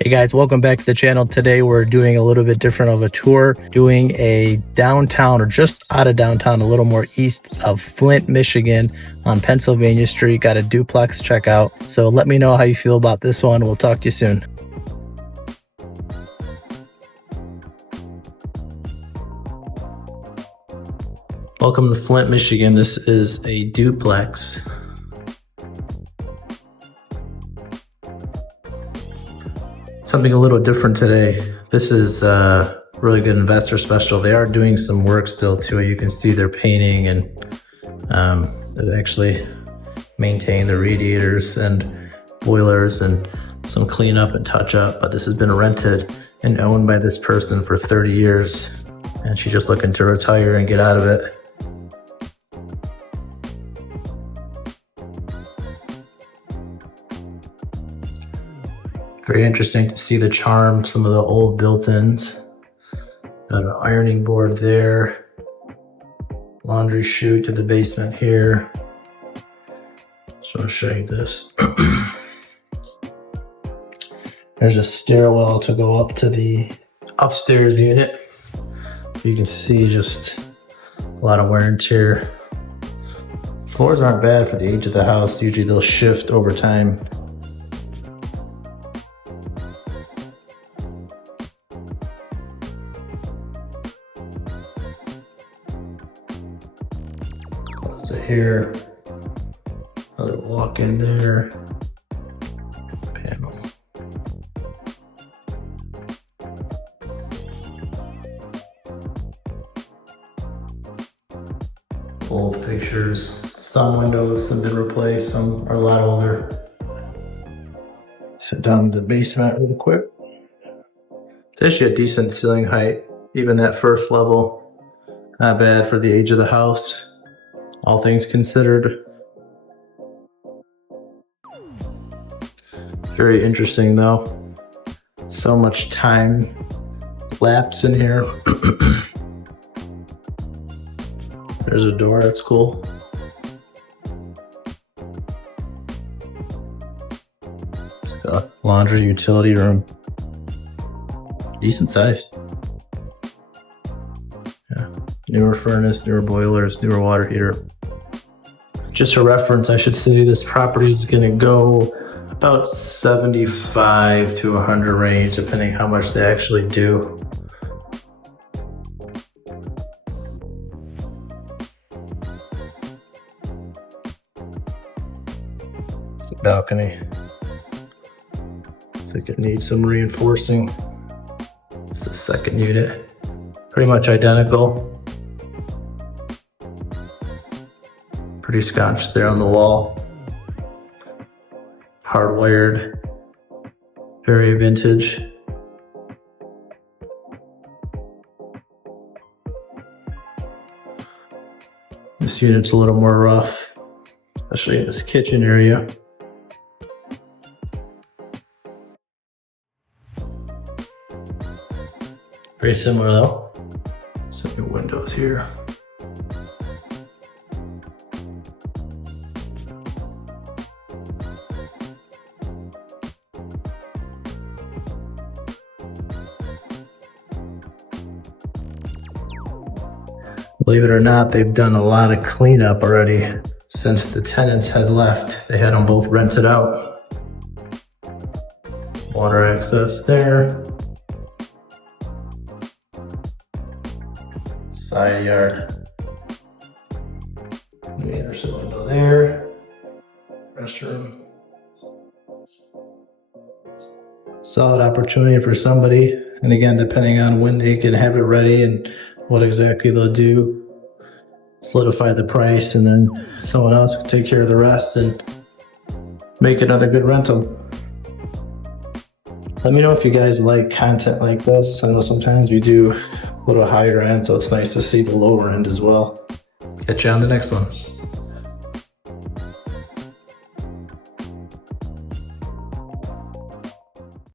Hey guys, welcome back to the channel. Today we're doing a little bit different of a tour, doing a downtown or just out of downtown, a little more east of Flint, Michigan on Pennsylvania Street. Got a duplex check out. So let me know how you feel about this one. We'll talk to you soon. Welcome to Flint, Michigan. This is a duplex. Something a little different today. This is a really good investor special. They are doing some work still to it. You can see they're painting and they're actually maintaining the radiators and boilers and some cleanup and touch up. But this has been rented and owned by this person for 30 years. And she's just looking to retire and get out of it. Very interesting to see the charm, some of the old built-ins. Got an ironing board there. Laundry chute to the basement here. So I'll show you this. There's a stairwell to go up to the upstairs unit. You can see just a lot of wear and tear. Floors aren't bad for the age of the house. Usually they'll shift over time. Here, another walk in there, panel. Old fixtures, some windows have been replaced, some are a lot older. Sit down to the basement real quick. It's actually a decent ceiling height, even that first level, not bad for the age of the house. All things considered. Very interesting though. So much time lapse in here. There's a door, that's cool. It's got a laundry utility room. Decent sized. Yeah. Newer furnace, newer boilers, newer water heater. Just for reference, I should say this property is going to go about 75 to 100 range, depending how much they actually do. It's the balcony. Looks like it needs some reinforcing. It's the second unit. Pretty much identical. Pretty scotch there on the wall. Hardwired. Very vintage. This unit's a little more rough, especially in this kitchen area. Very similar though. Some new windows here. Believe it or not, they've done a lot of cleanup already since the tenants had left. They had them both rented out. Water access there. Side yard. There's a window there. Restroom. Solid opportunity for somebody. And again, depending on when they can have it ready and what exactly they'll do, solidify the price, and then someone else can take care of the rest and make another good rental. Let me know if you guys like content like this. I know sometimes we do a little higher end, so it's nice to see the lower end as well. Catch you on the next one.